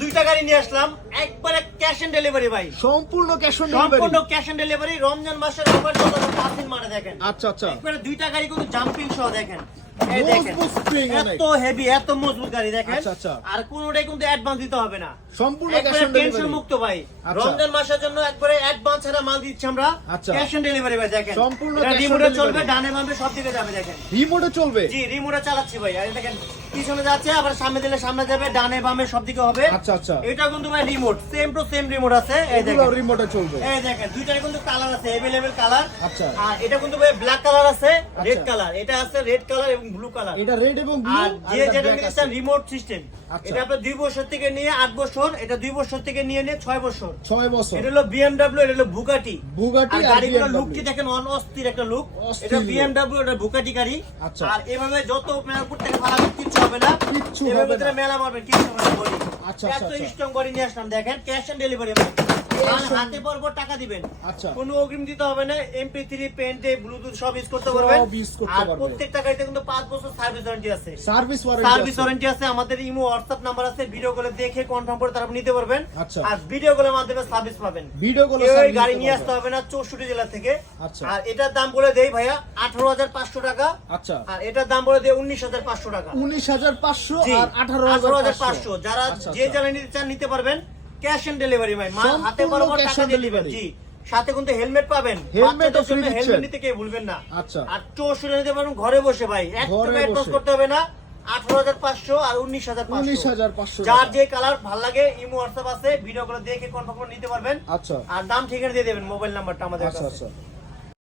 দুইটা গাড়ি নিয়ে আসলাম একবারে ক্যাশ অন ডেলিভারি ভাই, সম্পূর্ণ ক্যাশ অন সম্পূর্ণ delivery. Cash on delivery. Ramzan মাসের অফার চলতে 5 দিন মানে দেখেন আচ্ছা আচ্ছা, একবারে দুইটা গাড়ি কিন্তু জাম্পিং সহ দেখেন, এই দেখেন মজবুত spring অনেক। এত হেভি এত মজবুত গাড়ি দেখেন। আচ্ছা, আচ্ছা। আর কোনোটাই কিন্তু অ্যাডভান্স দিতে হবে না, সম্পূর্ণ ক্যাশ একবারে অন টেনশন ডেলিভারি। মুক্ত ভাই। আচ্ছা। রমজান মাসের জন্য একবারে অ্যাডভান্স ছাড়া মাল দিচ্ছি আমরা, আচ্ছা। ক্যাশ অন ডেলিভারি ভাই দেখেন। সম্পূর্ণ এটা cash on রিমোটে delivery। চলবে, ডানে বামে সব দিকে যাবে দেখেন। রিমোটে চলবে? জি রিমোটে চালাচ্ছি ভাই, আর দেখেন পিছনে যাচ্ছে আবার সামনে দিলে সামনে যাবে, ডানে বামে সব দিকে হবে। আচ্ছা আচ্ছা, এটা কিন্তু ভাই remote, same to same remote আছে, এই এগুলো দেখেন রিমোটে চলবে। এই দেখেন দুইটার কিন্তু কালার আছে, अवेलेबल কালার। আচ্ছা। আর এটা কিন্তু ভাই ব্ল্যাক কালার আছে, রেড আচ্ছা। কালার, এটা আছে রেড কালার এবং ব্লু কালার। এটা রেড এবং ব্লু, আর যে যেটা নিচ্ছেন রিমোট সিস্টেম, আচ্ছা। এটা আপনার 2 বছর থেকে নিয়ে 8 বছর, এটা 2 বছর থেকে নিয়ে 6 বছর। 6 বছর। এটা হলো BMW, এটা হলো বুগাটি। বুগাটি আর আর গাড়িগুলোর BMW। লুকটি দেখেন অস্থির একটা লুক। অস্থির এটা look। BMW, এটা বুগাটি গাড়ি। আচ্ছা। আর এভাবে যত মেলার উপর থেকে ফালাবে কিচ্ছু হবে না, কিচ্ছু এভাবে হবে ভিতরে না। মেলা মারবেন কিচ্ছু হবে না বডি। আচ্ছা, এত আচ্ছা। স্ট্রং বডি নিয়ে আসলাম দেখেন, ক্যাশ অন ডেলিভারি ভাই। আর হাতে পরপর টাকা দিবেন, আচ্ছা। কোনো অগ্রিম দিতে হবে না। MP3 পেনটে ব্লুটুথ সব ইউজ করতে পারবেন। সব use করতে আর পারবেন। প্রত্যেকটা গাড়িতে কিন্তু 5 বছর সার্ভিস ওয়ারেন্টি আছে। Service service warranty. ওয়ারেন্টি আছে। আমাদের ইমো হোয়াটসঅ্যাপ নাম্বার আছে, ভিডিও কলে দেখে কনফার্ম করে তারপর নিতে পারবেন। আচ্ছা। আর ভিডিও কলের মাধ্যমে সার্ভিস পাবেন। ভিডিও কলে এই সার্ভিস গাড়ি দিতে নিয়ে পারবেন। আসতে হবে না 64 জেলা থেকে। আচ্ছা। আর এটার দাম বলে দেই ভাইয়া 18,500 টাকা। আচ্ছা, আর এটার দাম বলে দেই 19,500 টাকা। 19,500 জি, আর 18,500। যারা আচ্ছা, যে আচ্ছা। জ্বালানি নিতে চান নিতে পারবেন, ক্যাশ অন ডেলিভারি ভাই। সম্পূর্ণ হাতে বরাবর cash টাকা on দিয়ে দিবেন। delivery। জি, সাথে কিন্তু হেলমেট পাবেন, হেলমেটও বাচ্চাদের জন্য free দিচ্ছেন। হেলমেট নিতে কেউ ভুলবেন না। আচ্ছা। আর 64 নিতে পারবেন ঘরে বসে ভাই, একদম ঘরে অ্যাডভান্স বসে। করতে হবে না। 18,500 আর 19,500। 19,500 যার টাকা। যে কালার ভালো লাগে ইমো হোয়াটসঅ্যাপ আছে, ভিডিও করে দেখে কনফার্ম করে নিতে পারবেন। আচ্ছা আর দাম ঠিকানা দিয়ে দেবেন, মোবাইল নাম্বারটা আমাদের আচ্ছা কাছে। আচ্ছা।